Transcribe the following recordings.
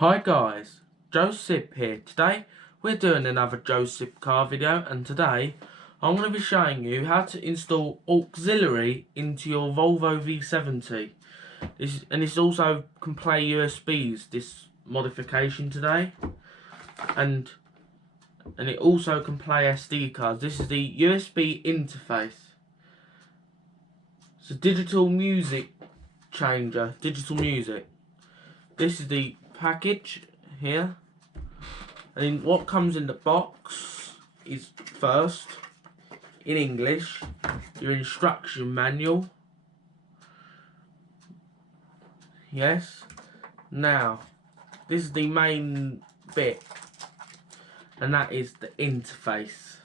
Hi guys, Joseph here. Today we're doing another Joseph car video, and today I'm going to be showing you how to install auxiliary into your Volvo V70. This also can play USBs, this modification today, and it also can play SD cards. This is the USB interface. It's a digital music changer, digital music. This is the package here, and what comes in the box is first in English your instruction manual. Yes, now this is the main bit, and that is the interface.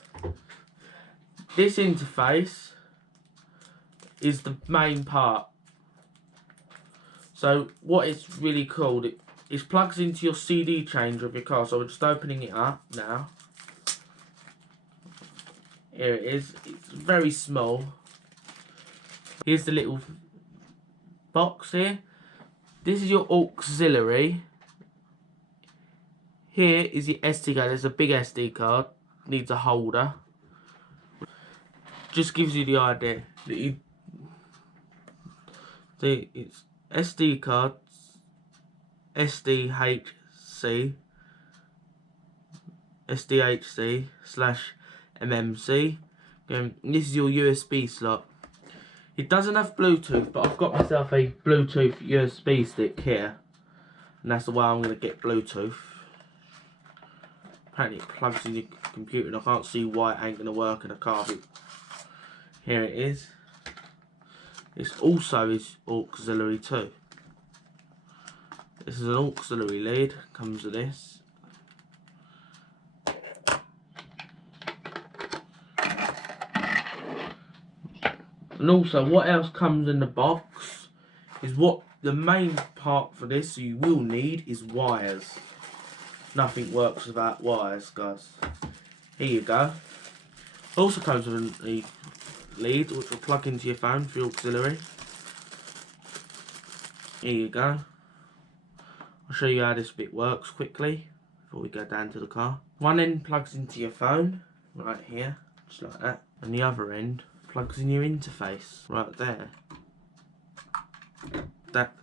This interface is the main part. So what it's really called, it plugs into your CD changer of your car. So we're just opening it up now. Here it is. It's very small. Here's the little box here. This is your auxiliary. Here is the SD card. There's a big SD card. Needs a holder. Just gives you the idea that you see it's SD cards, SDHC, SDHC/MMC. This is your USB slot. It doesn't have Bluetooth, but I've got myself a Bluetooth USB stick here, and that's the way I'm going to get Bluetooth. Apparently it plugs in your computer, and I can't see why it ain't going to work in a car, but here it is. This also is auxiliary too. This is an auxiliary lead, comes with this. And also what else comes in the box is what the main part for this you will need is wires. Nothing works without wires, guys. Here you go. Also comes with a lead which will plug into your phone for your auxiliary. Here you go. I'll show you how this bit works quickly before we go down to the car. One end plugs into your phone, right here, just like that. And the other end plugs in your interface, right there. That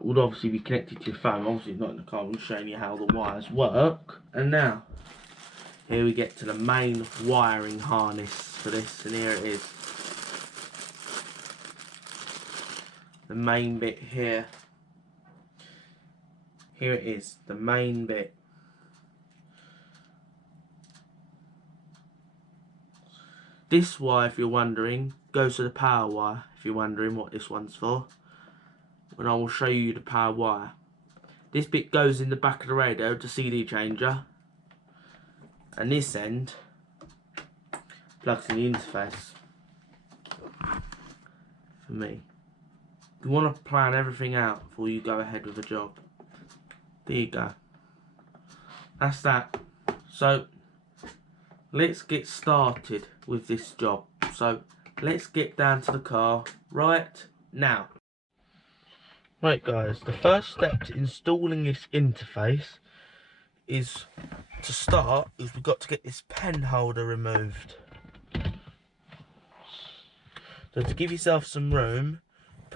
would obviously be connected to your phone, obviously not in the car. I'm just showing you how the wires work. And now, here we get to the main wiring harness for this, and here it is. The main bit here. Here it is, the main bit. This wire, if you're wondering, goes to the power wire, if you're wondering what this one's for. And I will show you the power wire. This bit goes in the back of the radio to CD changer. And this end plugs in the interface. For me. You want to plan everything out before you go ahead with a job. There you go. That's that. So let's get started with this job. So let's get down to the car right now. Right guys, the first step to installing this interface is we've got to get this pen holder removed. So to give yourself some room,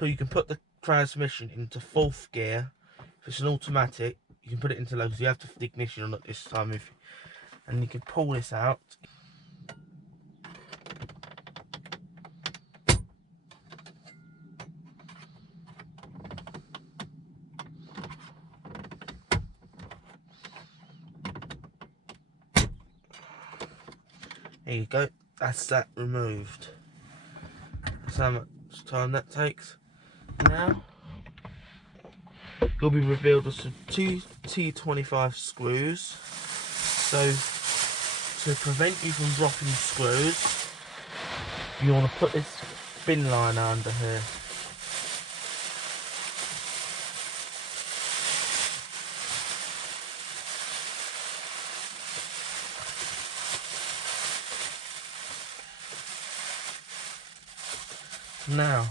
you can put the transmission into 4th gear. If it's an automatic, you can put it into low, so you have to put the ignition on at this time, and you can pull this out. There you go, that's that removed. That's how much time that takes. Now, you'll be revealed with some 2 T25 screws. So, to prevent you from dropping screws, you want to put this bin liner under here. Now,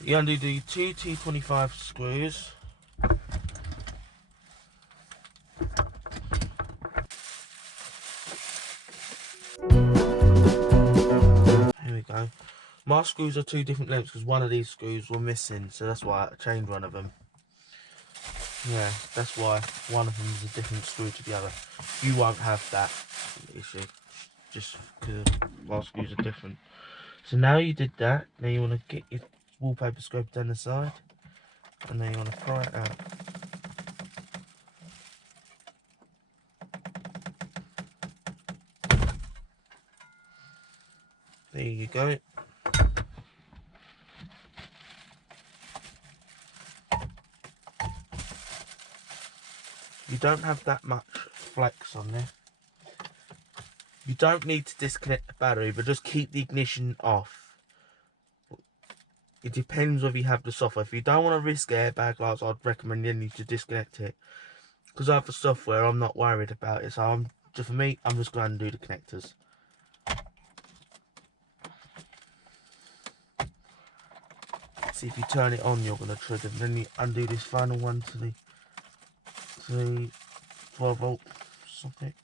you undo the 2 T25 screws, So my screws are two different lengths because one of these screws were missing, so that's why I changed one of them. Yeah, that's why one of them is a different screw to the other. You won't have that issue, just because my screws are different. So now you did that, now you want to get your wallpaper scraper down the side, and then you want to pry it out. There you go. You don't have that much flex on there. You don't need to disconnect the battery, but just keep the ignition off. It depends whether you have the software. If you don't want to risk airbag lights, I'd recommend you to disconnect it. Because I have the software, I'm not worried about it. So for me, I'm just going to undo the connectors. See, if you turn it on, you're going to trigger. Then you undo this final one to the 12-volt socket.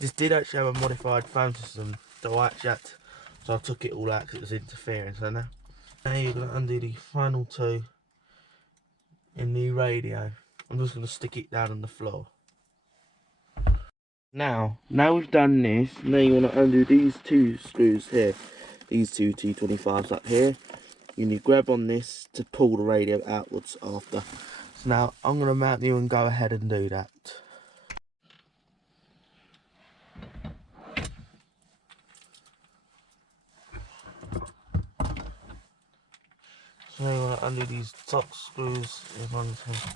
This did actually have a modified phone system, so I took it all out because it was interfering. So now you're going to undo the final two in the radio. I'm just going to stick it down on the floor. Now we've done this, now you want to undo these two screws here, these two T25s up here. You need to grab on this to pull the radio outwards after. So now I'm going to mount you and go ahead and do that. So now you want to undo these top screws in front of here.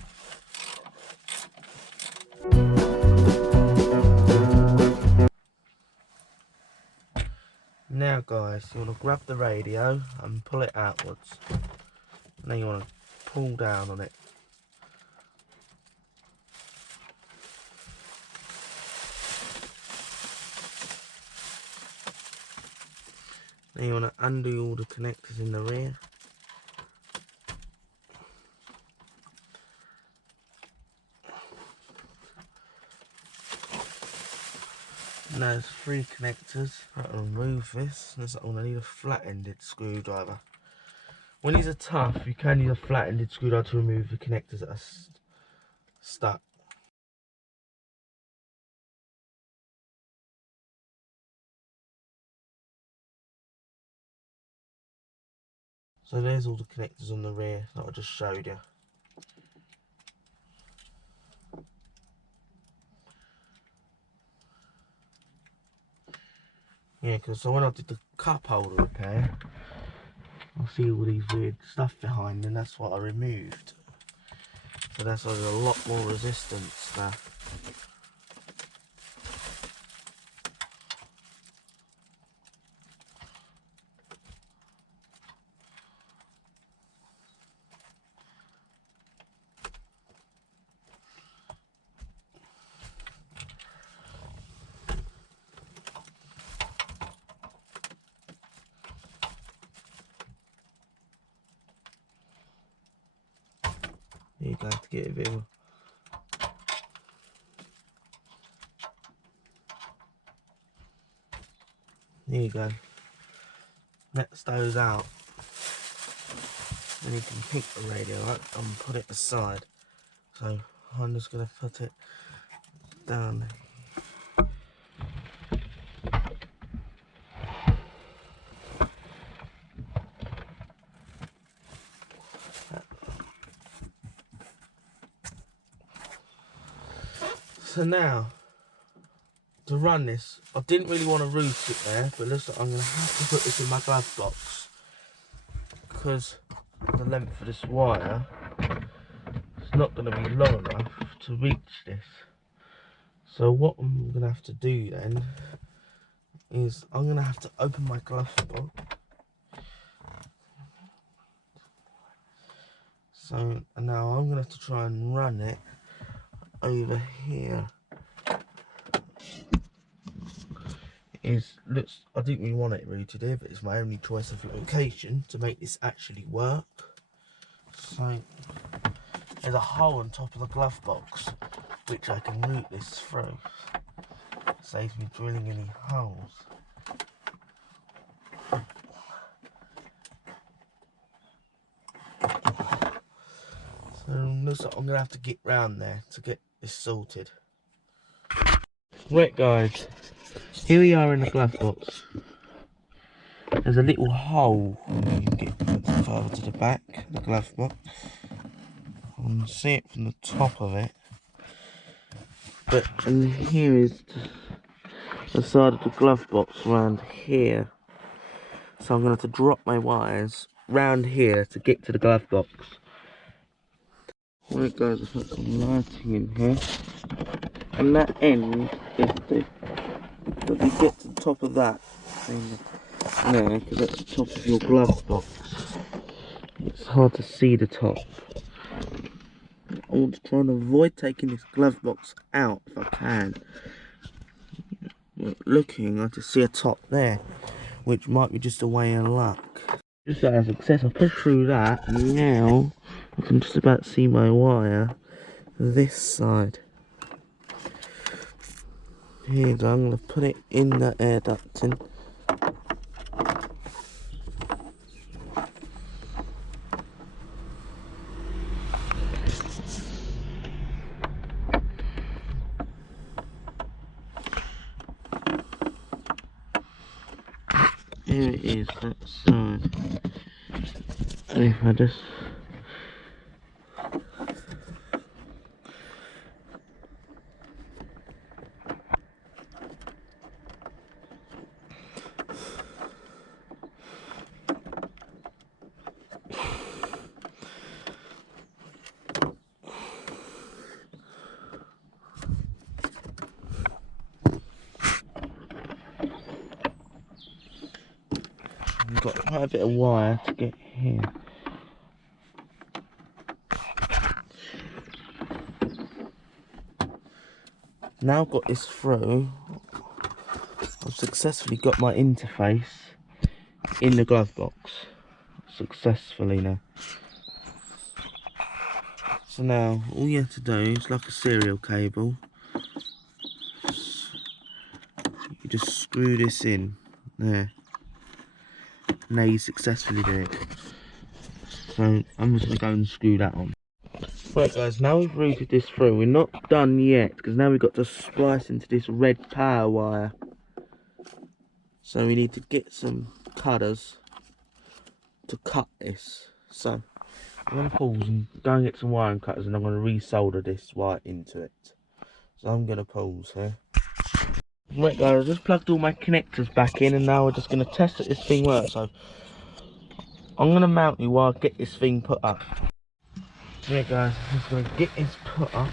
Now guys, you want to grab the radio and pull it outwards. And then you want to pull down on it. Then you want to undo all the connectors in the rear. Now there's three connectors. I'll remove this. I'm going to need a flat-ended screwdriver. When these are tough, you can use a flat-ended screwdriver to remove the connectors that are stuck. So there's all the connectors on the rear that I just showed you. Yeah, because so when I did the cup holder repair, I see all these weird stuff behind, and that's what I removed. So that's why there's a lot more resistance there. You're going to get a bit of there you go. Next those out. Then you can pick the radio up and put it aside. So I'm just going to put it down. So now, to run this, I didn't really want to root it there, but listen, I'm going to have to put this in my glove box because the length of this wire is not going to be long enough to reach this. So what I'm going to have to do then is I'm going to have to open my glove box. So now I'm going to have to try and run it over here. I didn't really want it rooted here, but it's my only choice of location to make this actually work. So there's a hole on top of the glove box which I can route this through. saves me drilling any holes. So looks like I'm gonna have to get round there to get this sorted. Right guys, here we are in the glove box. There's a little hole, you can get further to the back of the glove box. You can see it from the top of it. But and here is the side of the glove box round here. So I'm going to have to drop my wires round here to get to the glove box. Right guys, I've put some lighting in here. And that end, if you get to the top of that thing there, because that's the top of your glove box, it's hard to see the top. I want to try and avoid taking this glove box out if I can. Looking, I just see a top there, which might be just a way of luck. Just out of success, I pushed through that, and now I can just about see my wire this side. Here you go, I'm going to put it in that air ducting. Here it is, that side. And if I just I've got quite a bit of wire to get here. Now I've got this through, I've successfully got my interface in the glove box. Successfully now. So now all you have to do is like a serial cable. You just screw this in there. Now you successfully do it. So I'm just going to go and screw that on. Right guys, now we've routed this through. We're not done yet because now we've got to splice into this red power wire. So we need to get some cutters to cut this. So I'm going to pause and go and get some wiring cutters, and I'm going to resolder this wire into it. So I'm going to pause here. Right guys, I just plugged all my connectors back in, and now we're just going to test that this thing works. So I'm going to mount you while I get this thing put up. Right guys, I'm just going to get this put up.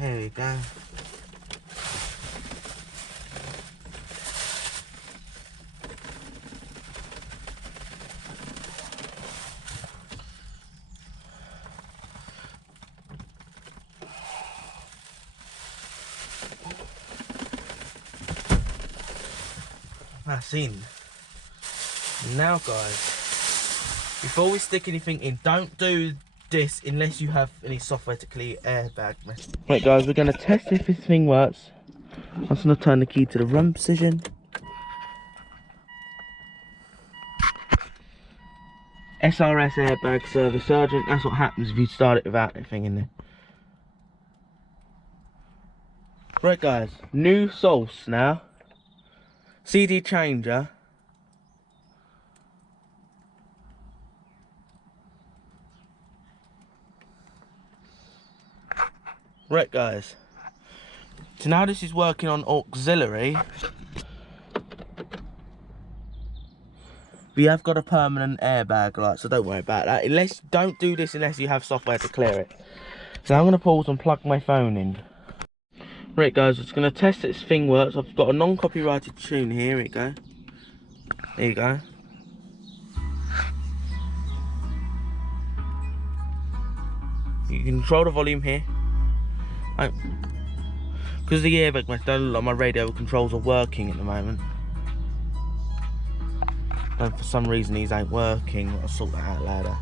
There we go. That's in. Now guys, before we stick anything in, don't do this unless you have any software to clear airbag. Right guys, we're going to test if this thing works. I'm just going to turn the key to the run position. SRS airbag service urgent. That's what happens if you start it without anything in there. Right guys, new source now. CD changer. Right guys, so now this is working on auxiliary. But you have got a permanent airbag, like, so don't worry about that. Don't do this unless you have software to clear it. So I'm going to pause and plug my phone in. Right guys, I'm just going to test that this thing works. I've got a non-copyrighted tune here. Here we go. There you go. You can control the volume here. Because the airbag method, a lot of my radio controls are working at the moment. And for some reason these ain't working. I'll sort that out later.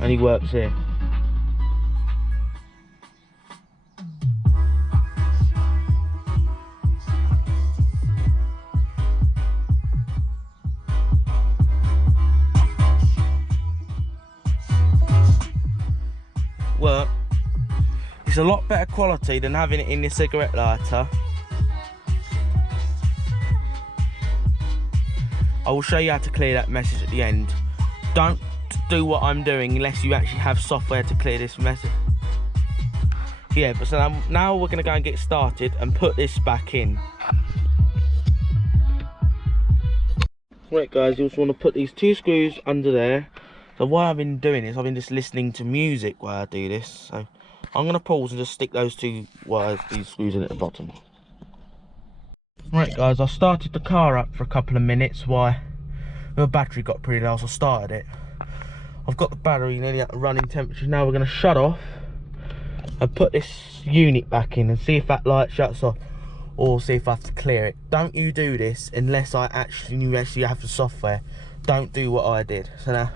Only works here. Well, it's a lot better quality than having it in your cigarette lighter. I will show you how to clear that message at the end. Don't do what I'm doing unless you actually have software to clear this message. Yeah, but so now we're going to go and get started and put this back in. Right guys, you also want to put these 2 screws under there. So what I've been doing is I've been just listening to music while I do this. So I'm going to pause and just stick those 2 wires, these screws in at the bottom. Right guys, I started the car up for a couple of minutes while the battery got pretty low, so I started it. I've got the battery nearly at the running temperature. Now we're going to shut off and put this unit back in and see if that light shuts off, or see if I have to clear it. Don't you do this unless you actually have the software. Don't do what I did. So now,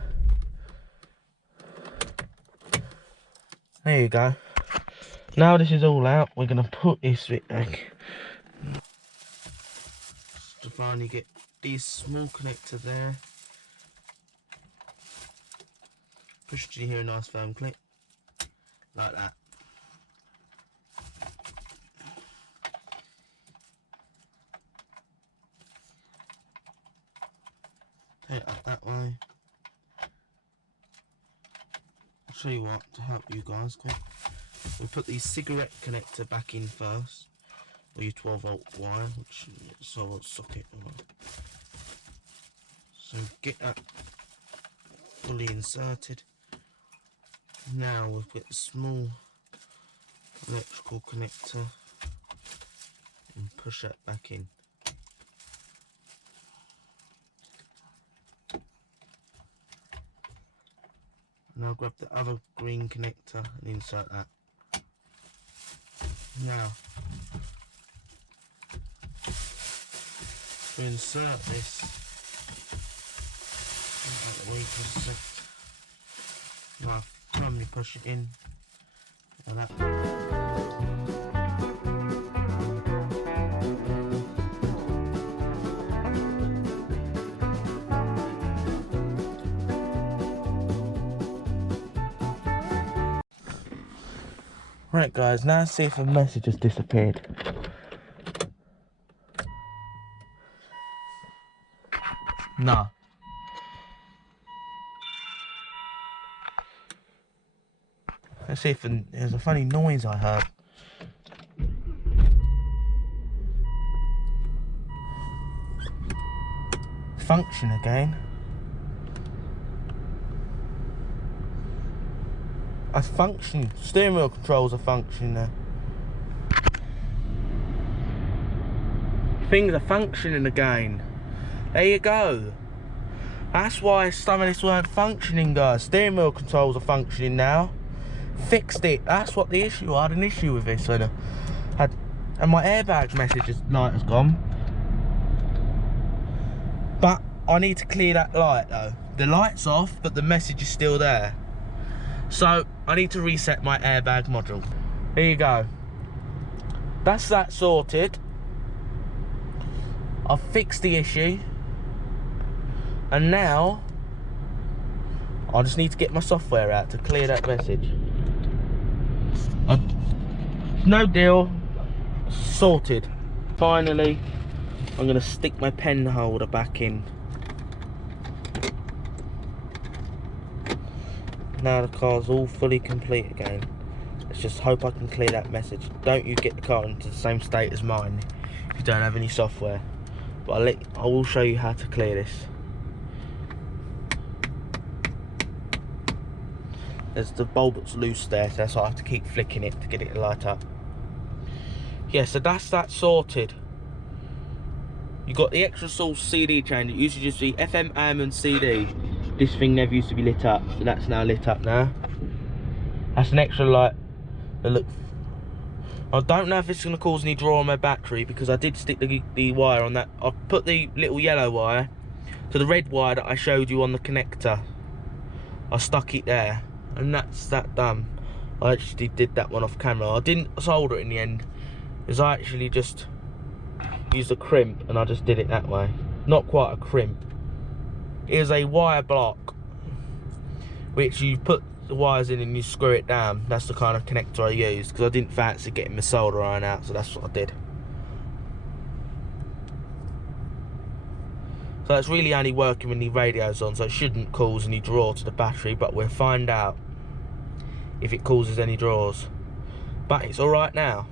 there you go. Now this is all out, we're going to put this bit back. To finally get this small connector there. Push to hear a nice firm click. Like that. Take it up that way. I'll show you what, to help you guys quick. We'll put the cigarette connector back in first, or your 12 volt wire, which is a 12 volt socket. So get that fully inserted. Now we'll put the small electrical connector and push that back in. Now grab the other green connector and insert that. Now, to insert this, out the way for a sec. Now, firmly push it in, like that. Right guys, now see if a message has disappeared. No. Let's see if there's a funny noise I heard. Function again. That's function. Steering wheel controls are functioning there. Things are functioning again. There you go. That's why some of this weren't functioning, guys. Steering wheel controls are functioning now. Fixed it. That's what the issue. I had an issue with this when and my airbag message light has gone. But I need to clear that light though. The light's off, but the message is still there. So I need to reset my airbag module. There you go. That's that sorted. I've fixed the issue. And now I just need to get my software out to clear that message. No deal. Sorted. Finally, I'm going to stick my pen holder back in. Now the car's all fully complete again. let's just hope I can clear that message. Don't you get the car into the same state as mine if you don't have any software. But I will show you how to clear this. There's the bulb that's loose there, so that's why I have to keep flicking it to get it to light up. Yeah, so that's that sorted. You got the extra source CD chain. It used to just be FM, AM and CD. This thing never used to be lit up, so that's now lit up now. That's an extra light. Look, I don't know if it's going to cause any draw on my battery, because I did stick the wire on that. I've put the little yellow wire to the red wire that I showed you on the connector. I stuck it there, and that's that done. I actually did that one off camera. I didn't solder it in the end, because I actually just used a crimp and I just did it that way. Not quite a crimp. It is a wire block which you put the wires in and you screw it down. That's the kind of connector I used, because I didn't fancy getting my solder iron out, so that's what I did. So it's really only working when the radio's on, so it shouldn't cause any draw to the battery, but we'll find out if it causes any draws. But it's alright now.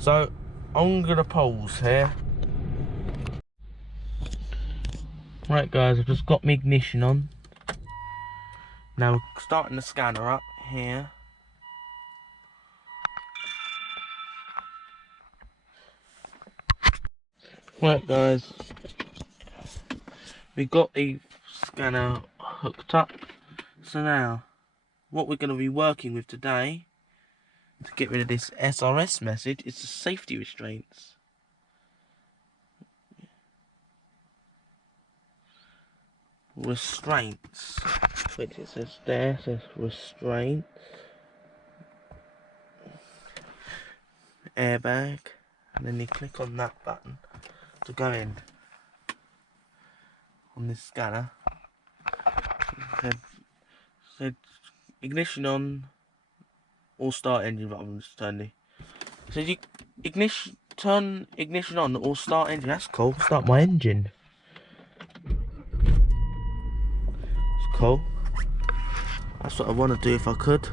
So I'm gonna pause here. Right guys, I've just got my ignition on. Now we're starting the scanner up here. Right guys, we got the scanner hooked up. So now, what we're going to be working with today to get rid of this SRS message is the safety restraints. Restraints, which it says there, it says restraints. Airbag, and then you click on that button to go in on this scanner. It said ignition on or start engine, but I'm just turning. It says you turn ignition on or start engine. That's cool. Start my engine. It's cool. That's what I want to do if I could.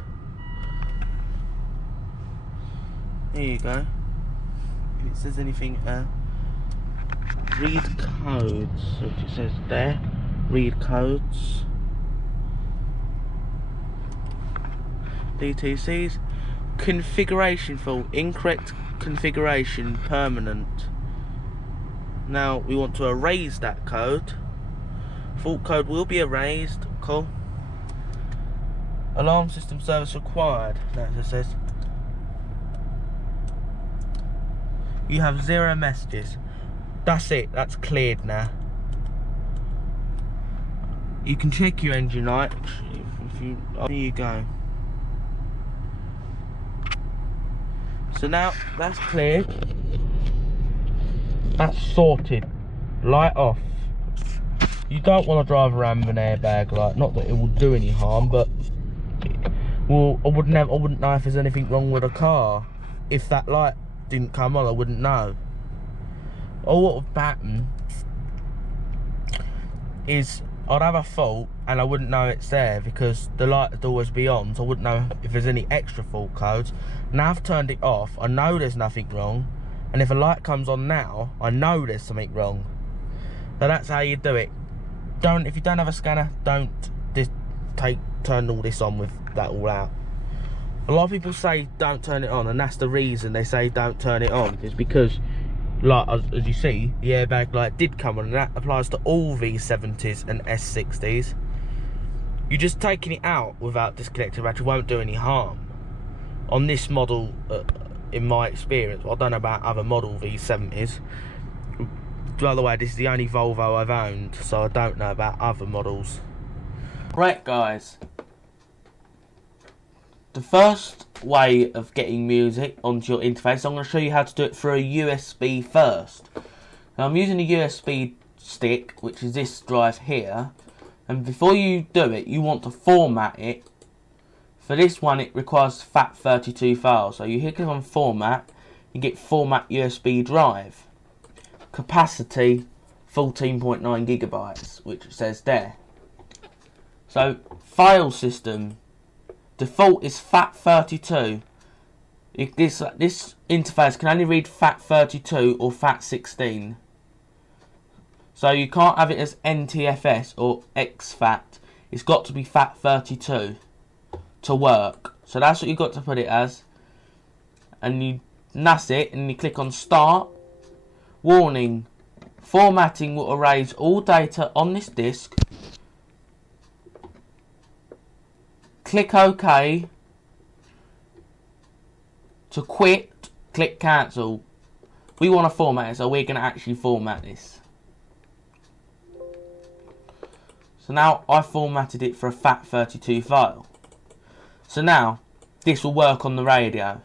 Here you go. If it says anything, read codes. Which it says there. Read codes. DTCs. Configuration fault. Incorrect configuration. Permanent. Now we want to erase that code. Fault code will be erased. Cool. Alarm system service required. That just says you have 0 messages. That's it. That's cleared now. You can check your engine light. If you, there you go. So now that's cleared. That's sorted. Light off. You don't want to drive around with an airbag, like, not that it will do any harm, but well, I wouldn't know if there's anything wrong with a car. If that light didn't come on, I wouldn't know. Or what would happen is I'd have a fault and I wouldn't know it's there, because the light would always be on, so I wouldn't know if there's any extra fault codes. Now I've turned it off, I know there's nothing wrong, and if a light comes on now, I know there's something wrong. So that's how you do it. If you don't have a scanner, don't just turn all this on with that all out. A lot of people say don't turn it on, and that's the reason they say don't turn it on, is because, like, as you see, the airbag light did come on, and that applies to all V70s and S60s. You just taking it out without disconnecting the battery won't do any harm. On this model, in my experience, I don't know about other model V70s. By the way, this is the only Volvo I've owned, so I don't know about other models. Right guys, the first way of getting music onto your interface, I'm going to show you how to do it through a USB first. Now I'm using a USB stick, which is this drive here, and before you do it, you want to format it. For this one, it requires FAT32 files, so you click on format, you get format USB drive. Capacity 14.9 gigabytes, which it says there. So file system default is FAT32. This interface can only read FAT32 or FAT16. So you can't have it as NTFS or XFAT. It's got to be FAT32 to work. So that's what you've got to put it as. And that's it. And you click on Start. Warning. Formatting will erase all data on this disk. Click OK. To quit, click Cancel. We want to format it, so we're going to actually format this. So now I formatted it for a FAT32 file. So now this will work on the radio.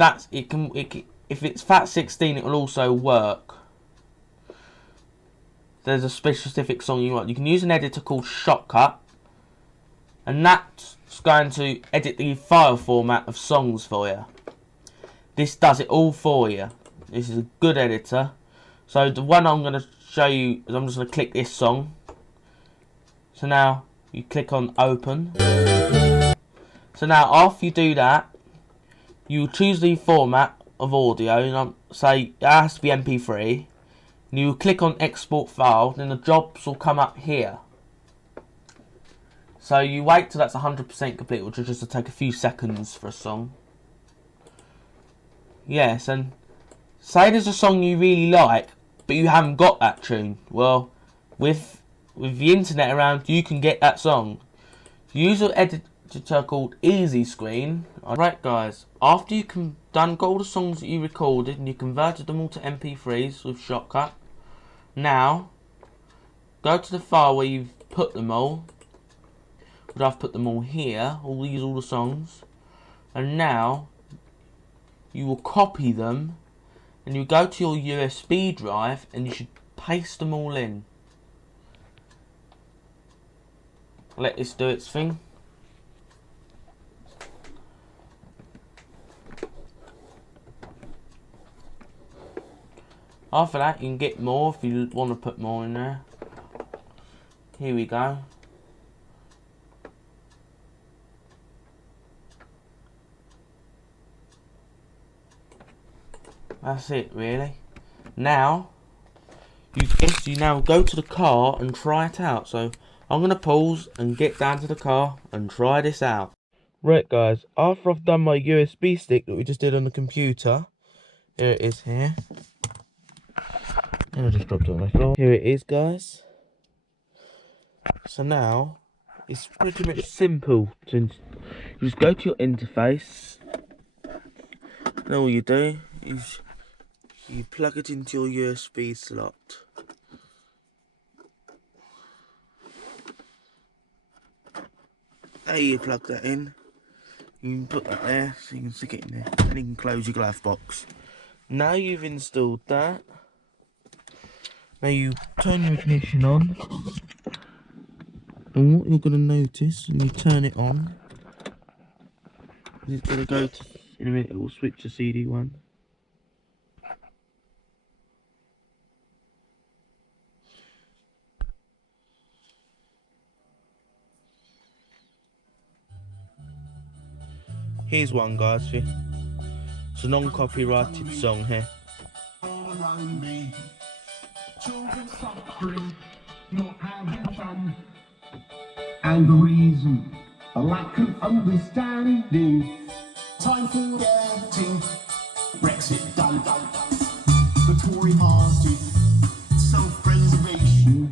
If it's FAT16, it will also work. There's a specific song you want. You can use an editor called Shortcut, and that's going to edit the file format of songs for you. This does it all for you. This is a good editor. So the one I'm going to show you is I'm just going to click this song. So now you click on Open. So now after you do that, you choose the format of audio, and say it has to be MP3. And you click on Export File, then the jobs will come up here. So you wait till that's 100% complete, which will just take a few seconds for a song. Yes, and say there's a song you really like, but you haven't got that tune. Well, with the internet around, you can get that song. Use an editor called Easy Screen. Right, guys, after you got all the songs that you recorded and you converted them all to MP3s with Shortcut, now go to the file where you've put them all. But I've put them all here, all the songs, and now you will copy them, and you go to your USB drive, and you should paste them all in. Let this do its thing. After that, you can get more if you want to put more in there. Here we go. That's it, really. Now, you now go to the car and try it out. So I'm going to pause and get down to the car and try this out. Right, guys, after I've done my USB stick that we just did on the computer, here it is here. And I just dropped it on my floor. Here it is, guys. So now, it's pretty much simple. You just go to your interface. And all you do is you plug it into your USB slot. There you plug that in. You can put that there so you can stick it in there. And you can close your glove box. Now you've installed that. Now you turn your ignition on. And what you're going to notice when you turn it on is it's going to go to, in a minute it will switch to CD1. Here's one, guys, for you. It's a non-copyrighted song here. Children suffering, not having fun, and the reason, a lack of understanding. Time for getting Brexit done. The Tory party, self-preservation.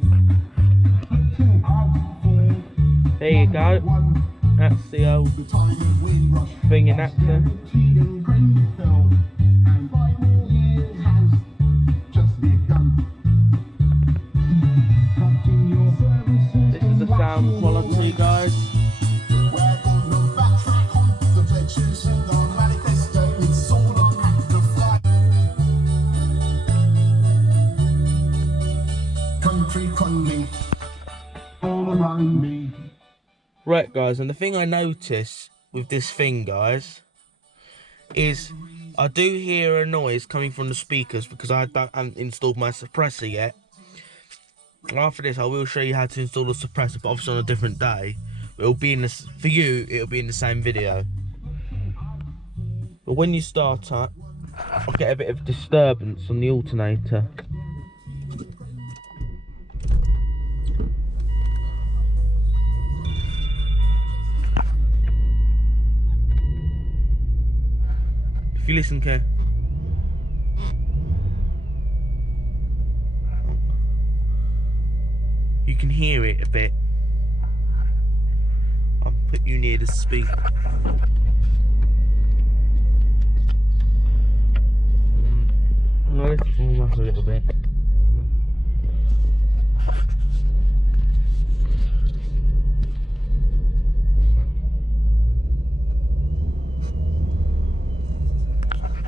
There you go. That's the old thing in actor. This is the sound quality, guys. Country crumbling all around me. Right, guys, and the thing I notice with this thing, guys, is I do hear a noise coming from the speakers because I haven't installed my suppressor yet. After this, I will show you how to install the suppressor, but obviously on a different day, it'll be in this, for you, it'll be in the same video. But when you start up, I'll get a bit of disturbance on the alternator. If you listen, care. You can hear it a bit. I'll put you near the speaker. Let's warm up a little bit.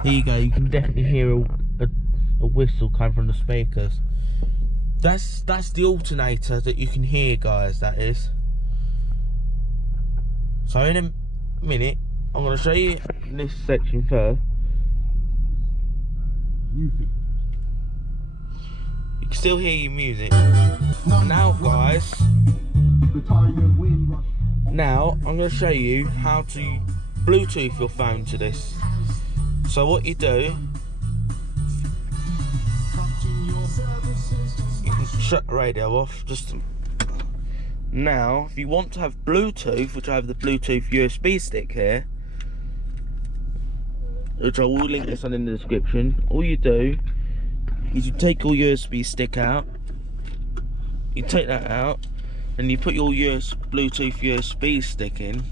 Here you go, you can definitely hear a whistle coming from the speakers. That's the alternator that you can hear, guys, that is. So in a minute, I'm going to show you this section first. You can still hear your music. Now, guys, now I'm going to show you how to Bluetooth your phone to this. So what you do, you can shut the radio off. Now, if you want to have Bluetooth, which I have the Bluetooth USB stick here, which I will link this on in the description. All you do is you take your USB stick out, you take that out, and you put your Bluetooth USB stick in,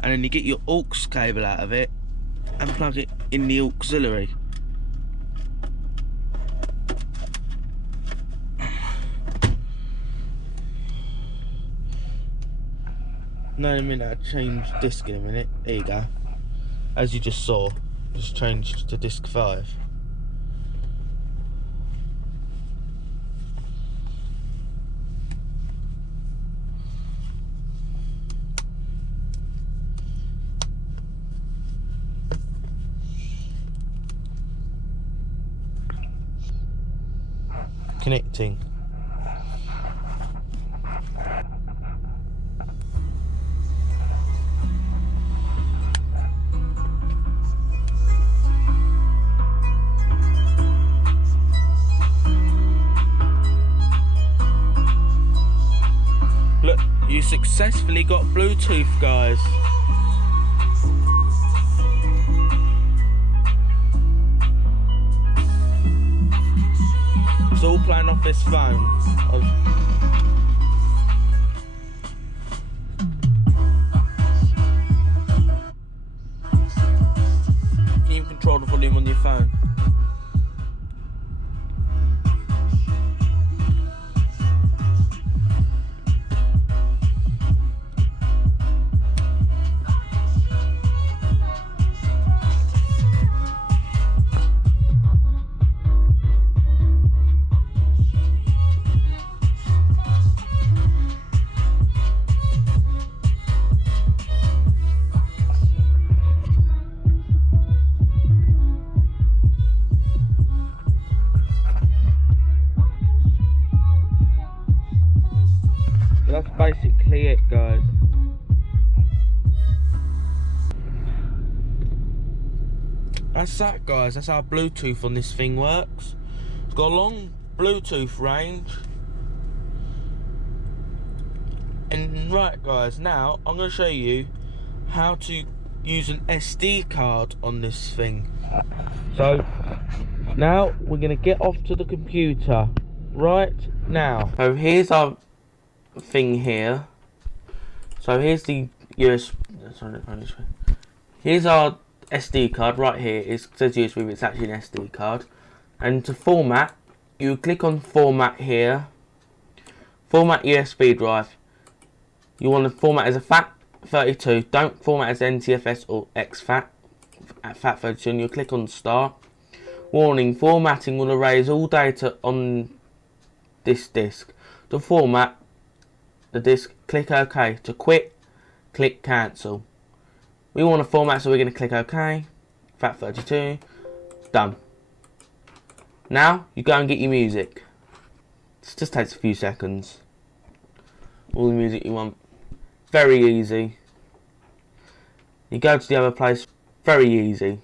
and then you get your aux cable out of it and plug it in the auxiliary. Now in a minute, I'll change disc in a minute. There you go. As you just saw, just changed to disc 5. Connecting. Look, you successfully got Bluetooth, guys. It's all playing off this phone. Can you control the volume on your phone? That's basically it, guys. That's that, guys. That's how Bluetooth on this thing works. It's got a long Bluetooth range. And right, guys, now I'm going to show you how to use an SD card on this thing. So now we're going to get off to the computer right now. So here's our thing here. So here's the here's our SD card right here. It says USB, but it's actually an SD card. And to format, you click on format here. Format USB drive. You want to format as a FAT32. Don't format as NTFS or exFAT. At FAT32, and you click on start. Warning: formatting will erase all data on this disk. To format the disk, click OK. To quit, click cancel. We want to format, so we're going to click OK. FAT32. Done. Now you go and get your music. It just takes a few seconds. All the music you want. very easy. You go to the other place, very easy.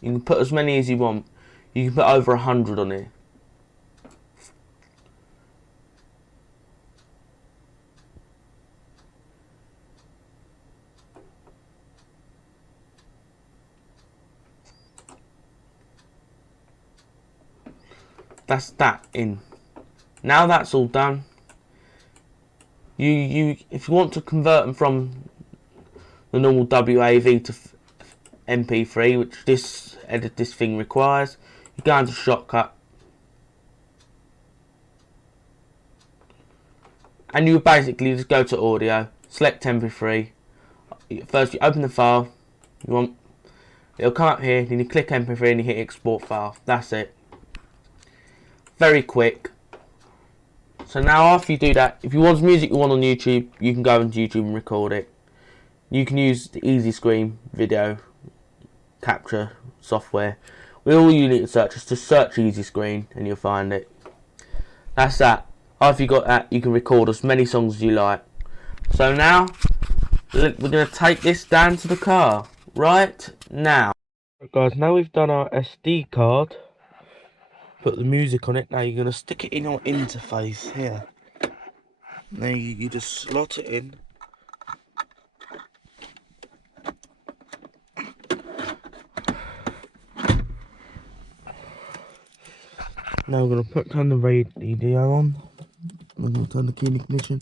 You can put as many as you want. You can put over 100 on here. That's that in. Now that's all done. If you want to convert them from the normal WAV to MP3, which this thing requires, you go into Shortcut, and you basically just go to Audio, select MP3. First, you open the file you want. It'll come up here. Then you click MP3 and you hit Export File. That's it. Very quick. So now after you do that, if you want music you want on YouTube, you can go into YouTube and record it. You can use the Easy Screen video capture software. All you need to search is just search Easy Screen and you'll find it. That's that. After you got that, you can record as many songs as you like. So now we're going to take this down to the car right now. Right guys, now we've done our SD card. Put the music on it. Now you're going to stick it in your interface here. Now you just slot it in. Now we're going to turn the radio on. I'm going to turn the key ignition.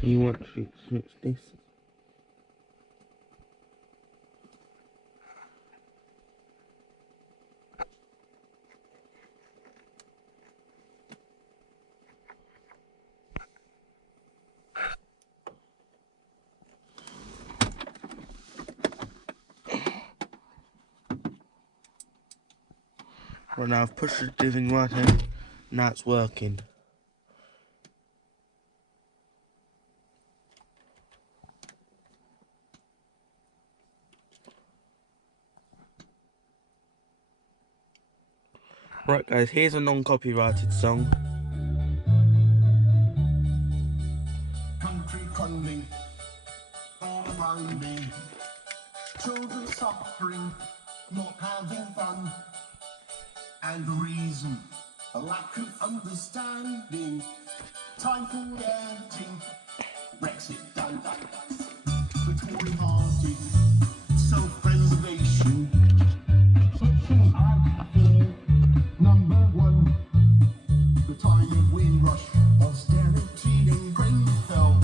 You want to switch this. Right now I've pushed the thing right in, now it's working. Right guys, here's a non-copyrighted song. Country crumbling all around me. Children suffering, not having fun. And the reason, a lack of understanding. Time for getting Brexit done. The Tory-hearted self-preservation. Social article number one. The tired wind rush, austerity and Grenfell.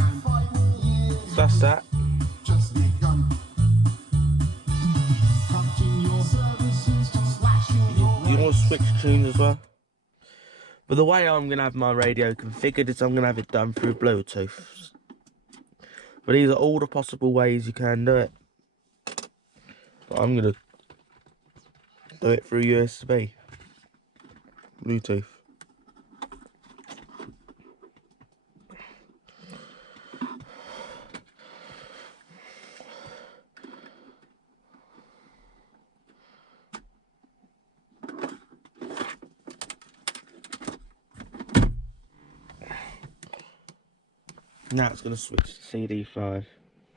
And 5 years. That's that. Just begun. Cutting your services, slashing your. You want to switch tunes as well? But the way I'm going to have my radio configured is I'm going to have it done through Bluetooth. But these are all the possible ways you can do it. But I'm going to do it through USB. Bluetooth. Now it's going to switch to CD5.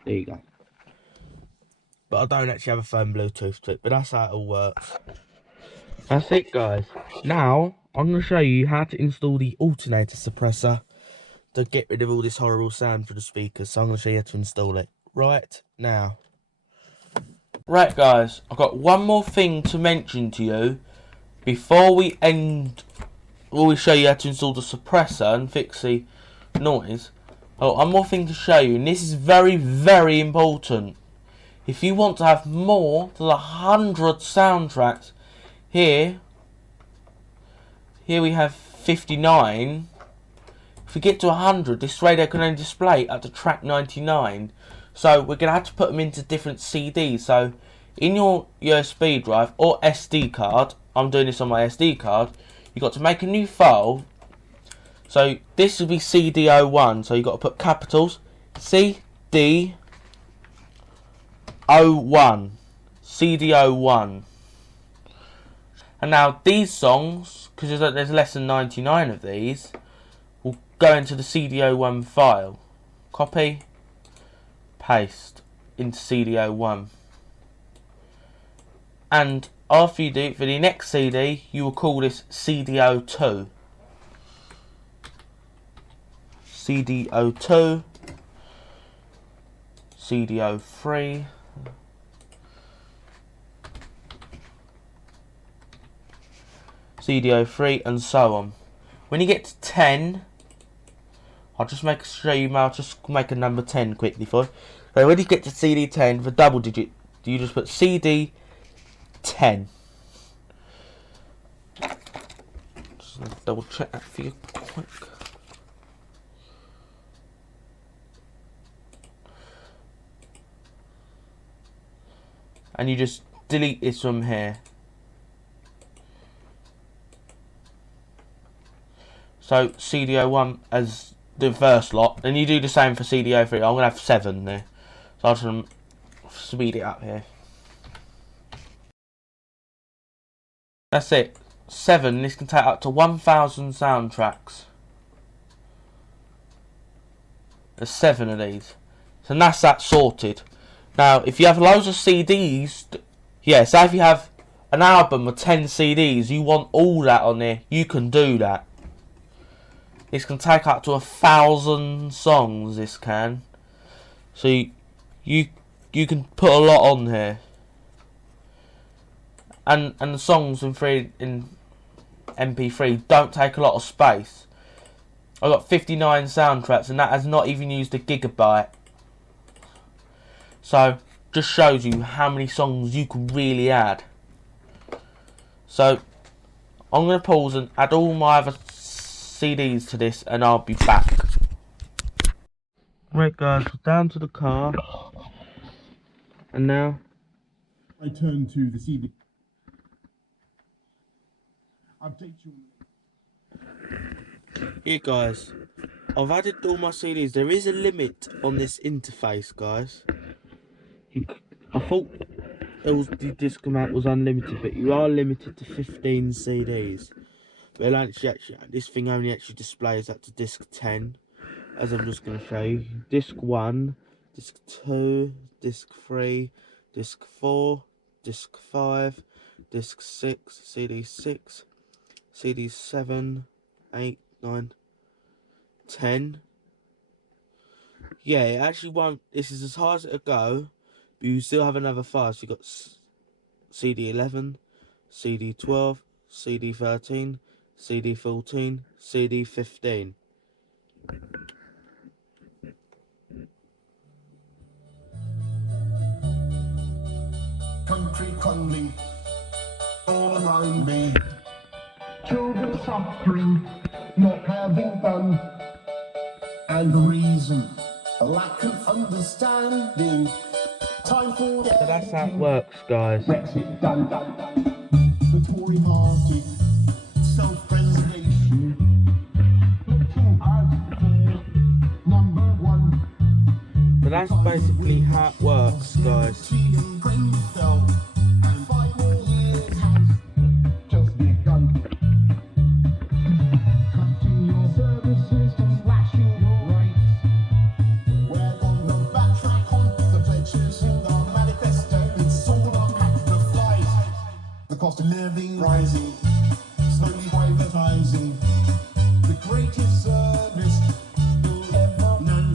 There you go. But I don't actually have a phone Bluetooth to it, but that's how it all works. That's it guys. Now I'm going to show you how to install the alternator suppressor to get rid of all this horrible sound for the speakers. So I'm going to show you how to install it right now. Right guys, I've got one more thing to mention to you before we end. Before we show you how to install the suppressor and fix the noise. Oh, one more thing to show you, and this is very, very important. If you want to have more than 100 soundtracks, here we have 59. If we get to 100, this radio can only display up to track 99. So we're going to have to put them into different CDs. So in your USB drive or SD card, I'm doing this on my SD card, you've got to make a new file. So this will be CD01, so you've got to put capitals, CD01, CD01. And now these songs, because there's less than 99 of these, will go into the CD01 file. Copy, paste into CD01. And after you do it for the next CD, you will call this CD02. CD02, CD03, CD03, and so on. When you get to 10, I'll just show you. I'll just make a number 10 quickly for you. So when you get to CD10 for double digit, you just put CD10. Just double check that for you quick. And you just delete this from here. So CD01 as the first lot, and you do the same for CD03. I'm gonna have 7 there, so I'll just speed it up here. That's it. 7. This can take up to 1,000 soundtracks. There's 7 of these, so that's that sorted. Now, if you have loads of CDs, yeah, so if you have an album of 10 CDs, you want all that on there, you can do that. This can take up to 1,000 songs, this can. So you can put a lot on here. And the songs in MP3 don't take a lot of space. I've got 59 soundtracks, and that has not even used a gigabyte. So, just shows you how many songs you can really add. So, I'm going to pause and add all my other CDs to this, and I'll be back. Right guys, we're down to the car. And now I turn to the CD. Update you. here guys, I've added all my CDs. There is a limit on this interface, guys. I thought the disc amount was unlimited, but you are limited to 15 CDs. But actually, this thing only actually displays up to disc 10, as I'm just going to show you. Disc 1, disc 2, disc 3, disc 4, disc 5, disc 6, CD 6, CD 7, 8, 9, 10. Yeah, it actually won't. This is as high as it'll go, but you still have another 5. So you've got CD 11, CD 12, CD 13, CD 14, CD 15. Country crumbling all around me. Children suffering, not having fun. And the reason, a lack of understanding. Time for So that's how it works, guys. Brexit done. The Tory party, self-preservation. Looking out for number 1. So that's basically how it works, guys. And 5 more years has just begun. Cutting your services and slashing your rights. We're on the backtrack on the pledges in the manifesto. It's all about the fight. The cost of living rising, slowly privatizing. The greatest service you'll ever know.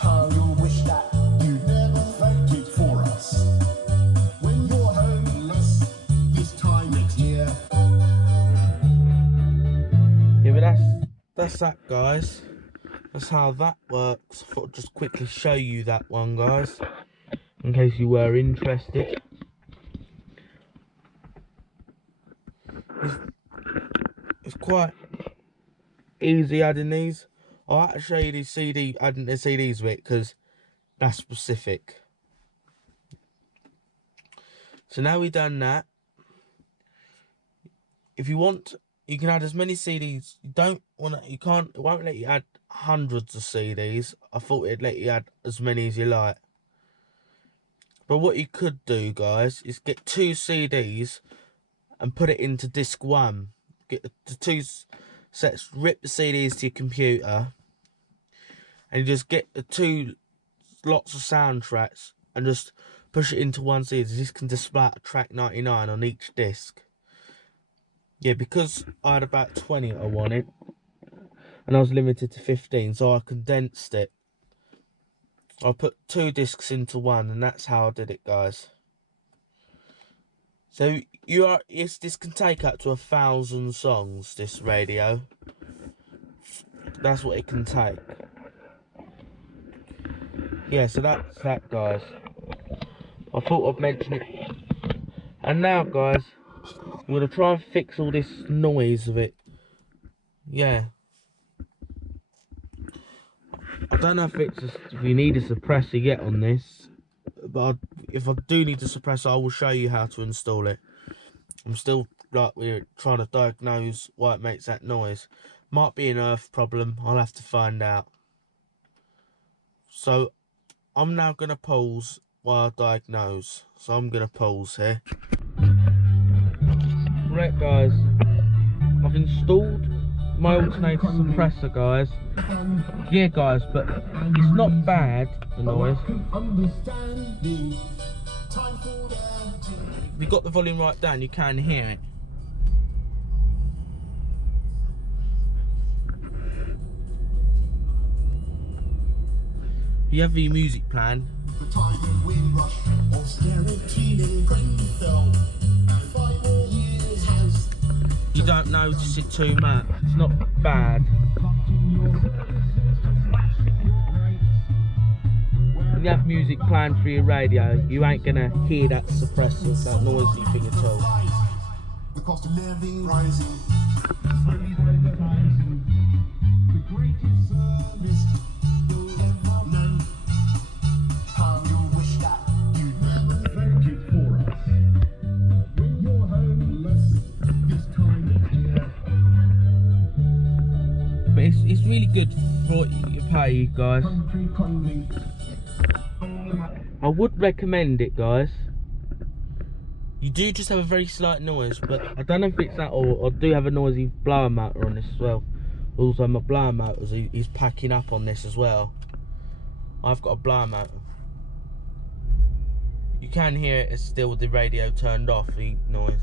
How you'll wish that you never voted for us. When you're homeless this time next year. Yeah, but that's that, guys. That's how that works. I thought I'd just quickly show you that one, guys, in case you were interested. It's quite easy adding these. I'll have to show you the adding the CDs with it, because that's specific. So now we've done that. If you want, you can add as many CDs. It won't let you add hundreds of CDs. I thought it'd let you add as many as you like. But what you could do, guys, is get 2 CDs and put it into disc 1. Get the 2 rip the CDs to your computer, and you just get the two lots of soundtracks and just push it into one CD. This can display a track 99 on each disc. Yeah, because I had about 20 I wanted, and I was limited to 15, so I condensed it. I put 2 discs into one, and that's how I did it, guys. So this can take up to 1,000 songs, this radio. That's what it can take. Yeah, so that's that, guys. I thought I'd mention it. And now, guys, I'm going to try and fix all this noise of it. Yeah. I don't know if you need a suppressor yet on this. But if I do need a suppressor, I will show you how to install it. I'm still, we're trying to diagnose why it makes that noise. Might be an earth problem. I'll have to find out. So, I'm now going to pause while I diagnose. So I'm going to pause here. Right, guys, I've installed my alternator suppressor, guys. Yeah, guys, but it's not bad, the noise. If you got the volume right down, you can hear it. You have your music plan. You don't notice it too much. It's not bad. When you have music planned for your radio, you ain't gonna hear that suppressor, that noisy thing at all. The cost of living rising. The greatest service you'll ever know. How you wish that you'd never voted for us. When you're homeless this time of year. But it's really good for what you pay, guys. I would recommend it, guys. You do just have a very slight noise, but I don't know if it's that, or I do have a noisy blower motor on this as well. Also, my blower motor is packing up on this as well. I've got a blower motor. You can hear it still with the radio turned off, the noise.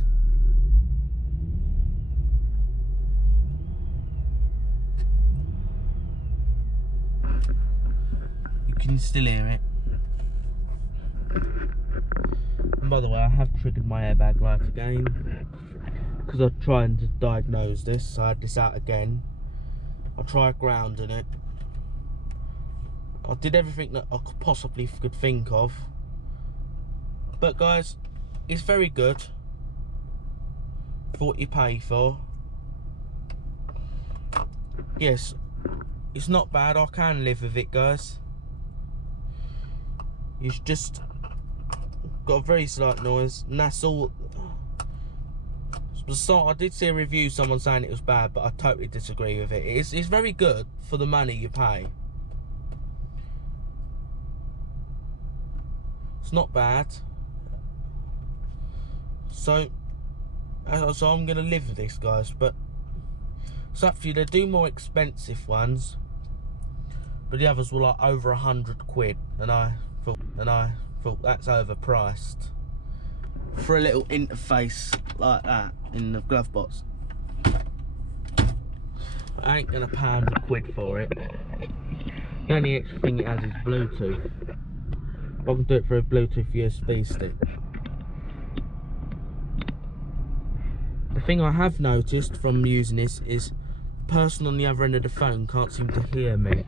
You can still hear it. And by the way, I have triggered my airbag light again because I'm trying to diagnose this. So I had this out again. I tried grounding it. I did everything that I possibly could think of. But guys, it's very good for what you pay for. Yes, it's not bad. I can live with it, guys. It's just got a very slight noise, and that's all. So I did see a review, someone saying it was bad, but I totally disagree with it. It's very good for the money you pay. It's not bad. So I'm gonna live with this, guys. But it's up to you. They do more expensive ones, but the others were like over 100 quid, and I thought that's overpriced for a little interface like that in the glove box. I ain't gonna pound a quid for it. The only extra thing it has is Bluetooth. I can do it for a Bluetooth USB stick. The thing I have noticed from using this is the person on the other end of the phone can't seem to hear me.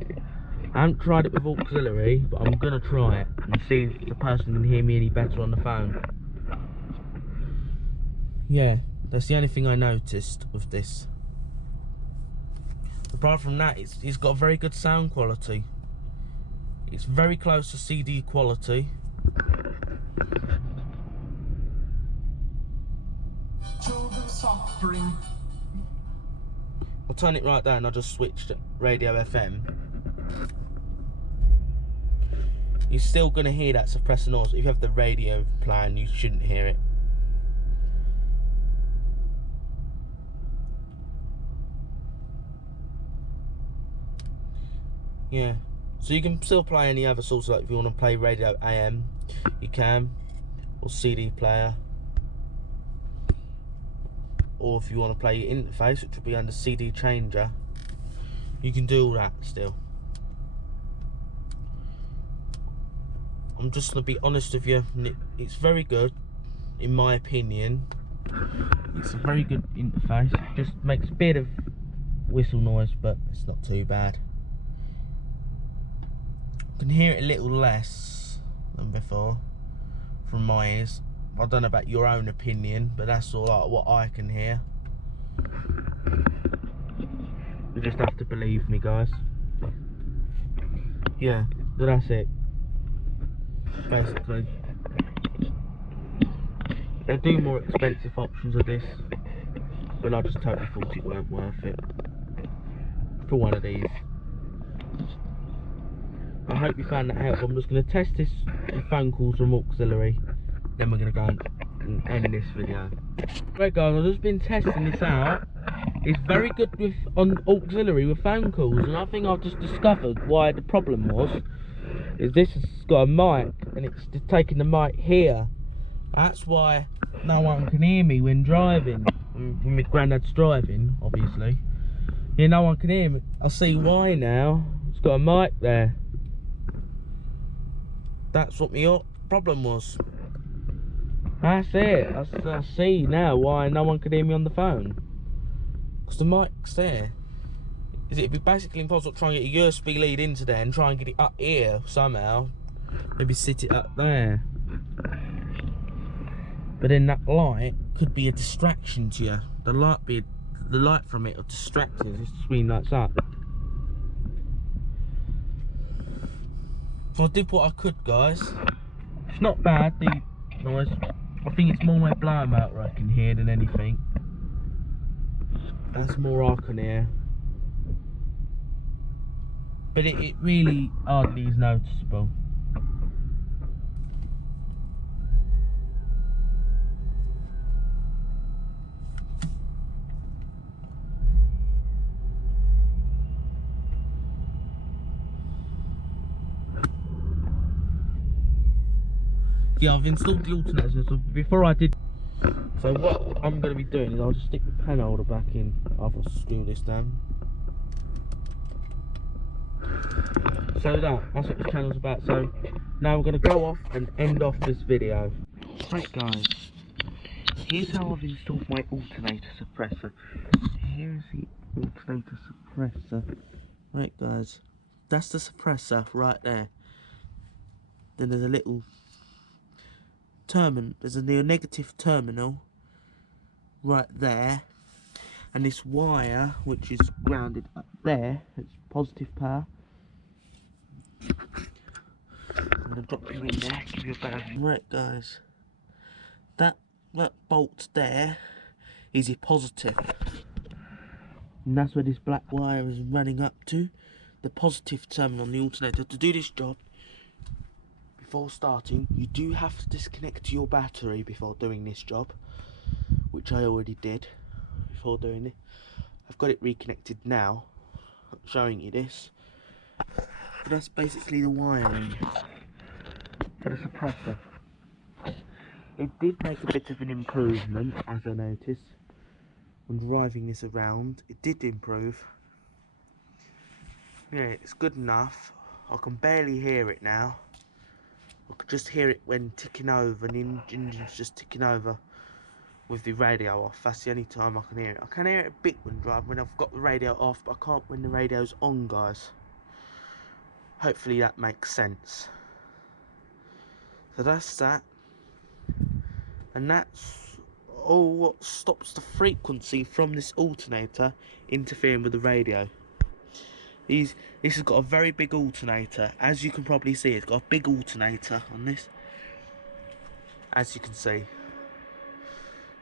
I haven't tried it with auxiliary, but I'm gonna try it and see if the person can hear me any better on the phone. Yeah, that's the only thing I noticed with this. Apart from that, it's got very good sound quality. It's very close to CD quality. Children suffering. I'll turn it right down. I just switched radio FM. You're still going to hear that suppressor noise. If you have the radio plan, you shouldn't hear it. Yeah, so you can still play any other source, like if you want to play radio AM, you can, or CD player, or if you want to play your interface, which will be under CD changer, you can do all that still. I'm just going to be honest with you, it's very good, in my opinion. It's a very good interface. It just makes a bit of whistle noise, but it's not too bad. I can hear it a little less than before from my ears. I don't know about your own opinion, but that's all what I can hear. You just have to believe me, guys. Yeah, but that's it. Basically, they do more expensive options of this, but I just totally thought it weren't worth it for one of these. I hope you found that helpful. I'm just going to test this with phone calls from auxiliary, then we're going to go and end this video. Right guys, I've just been testing this out. It's very good with on auxiliary with phone calls, and I think I've just discovered why the problem was. Is this has got a mic, and it's just taking the mic here. That's why no one can hear me when driving. When my granddad's driving, obviously. Yeah, no one can hear me. I see why now. It's got a mic there. That's what my problem was. That's it. I see now why no one could hear me on the phone. Because the mic's there. It'd be basically impossible to try and get a USB lead into there and try and get it up here somehow. Maybe sit it up there. But then that light could be a distraction to you. The light from it will distract you if the screen lights up. So I did what I could, guys. It's not bad, the noise. I think it's more my blower motor I can hear than anything. That's more I can hear. But it really hardly is noticeable. Yeah, I've installed the alternator, so before I did. So what I'm going to be doing is I'll just stick the pen holder back in. I'll screw this down. So that's what this channel's about. So now we're going to go off and end off this video. Right guys, here's how I've installed my alternator suppressor. Here's the alternator suppressor. Right guys, that's the suppressor right there. Then there's a little terminal, there's a negative terminal right there, and this wire which is grounded up there, it's positive power. I'm going to drop you in there, give you a better. Right guys, that bolt there is your positive, and that's where this black wire is running up to, the positive terminal on the alternator. To do this job, before starting, you do have to disconnect your battery before doing this job, which I already did before doing it. I've got it reconnected now, showing you this. But that's basically the wiring for the suppressor. It did make a bit of an improvement, as I noticed, when driving this around. It did improve. Yeah, it's good enough. I can barely hear it now. I could just hear it when ticking over, and the engine's just ticking over with the radio off. That's the only time I can hear it. I can hear it a bit when driving, when I've got the radio off, but I can't when the radio's on, guys. Hopefully that makes sense. So that's that. And that's all what stops the frequency from this alternator interfering with the radio. This has got a very big alternator, as you can probably see. It's got a big alternator on this, as you can see.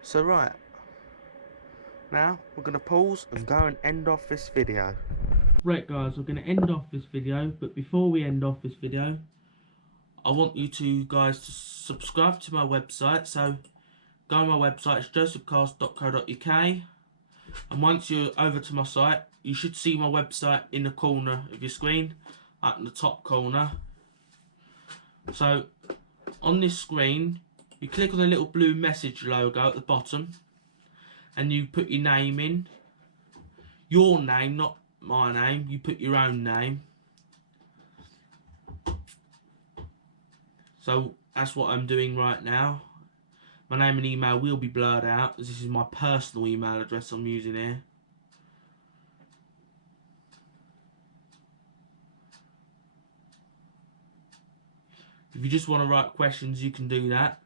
So right, now we're going to pause and go and end off this video. Right guys, we're going to end off this video, but before we end off this video, I want you guys to subscribe to my website. So go on my website, it's josephcast.co.uk, and once you're over to my site, you should see my website in the corner of your screen, up in the top corner. So on this screen, you click on the little blue message logo at the bottom, and you put your name in. Your name, not my name. You put your own name. So that's what I'm doing right now. My name and email will be blurred out, as this is my personal email address I'm using here. If you just want to write questions, you can do that.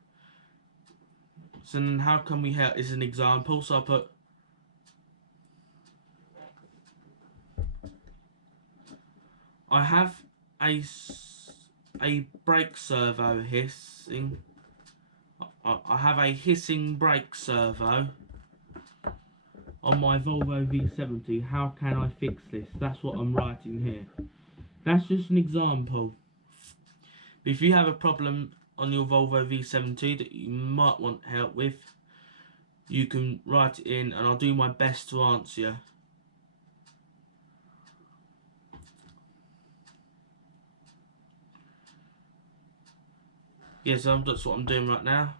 So then how can we help is an example. So I put I have a brake servo hissing. I have a hissing brake servo on my Volvo V70. How can I fix this? That's what I'm writing here. That's just an example. If you have a problem on your Volvo V70 that you might want help with, you can write it in and I'll do my best to answer you. Yes, that's what I'm doing right now.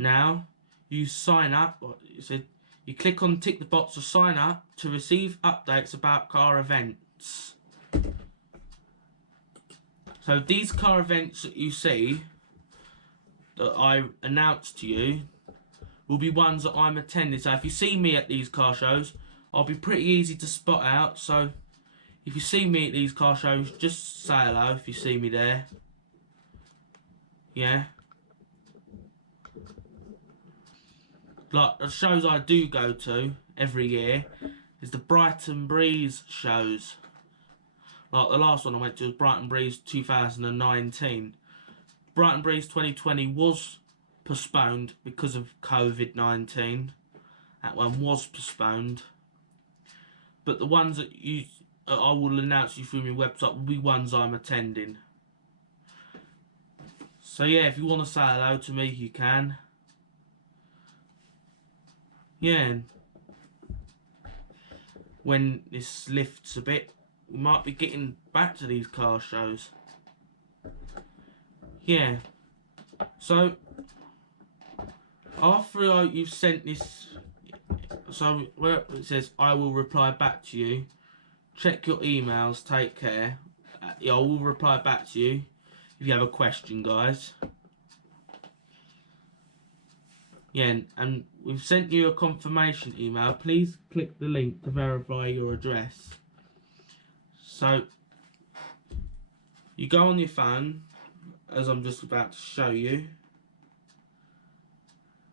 Now you sign up. You click on tick the box to sign up to receive updates about car events. So these car events that you see that I announced to you will be ones that I'm attending. So if you see me at these car shows, I'll be pretty easy to spot out. So if you see me at these car shows, just say hello if you see me there. Yeah. Like the shows I do go to every year is the Brighton Breeze shows. Like the last one I went to was Brighton Breeze 2019. Brighton Breeze 2020 was postponed because of COVID-19. That one was postponed. But the ones that I will announce you through my website will be ones I'm attending. So yeah, if you want to say hello to me, you can. Yeah, when this lifts a bit, we might be getting back to these car shows. Yeah, so after you've sent this, so where it says I will reply back to you, check your emails, take care. I will reply back to you if you have a question, guys. Yeah, and we've sent you a confirmation email. Please click the link to verify your address. So you go on your phone, as I'm just about to show you.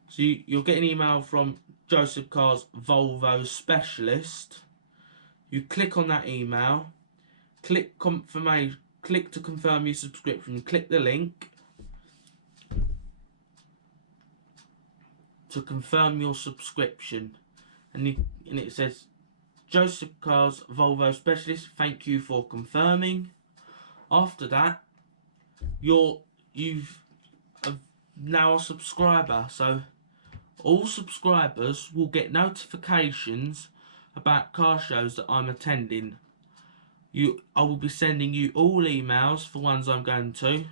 So you'll get an email from Joseph Carr's Volvo Specialist. You click on that email, click confirmation, click to confirm your subscription, click the link to confirm your subscription, and it says Joseph Carr's Volvo Specialist, thank you for confirming. After that, you've now a subscriber, so all subscribers will get notifications about car shows that I'm attending. I will be sending you all emails for ones I'm going to,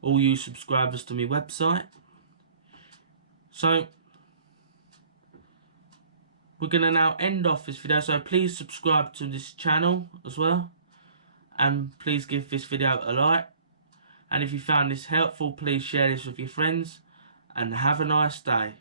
all you subscribers to my website. So we're going to now end off this video, so please subscribe to this channel as well, and please give this video a like, and if you found this helpful, please share this with your friends, and have a nice day.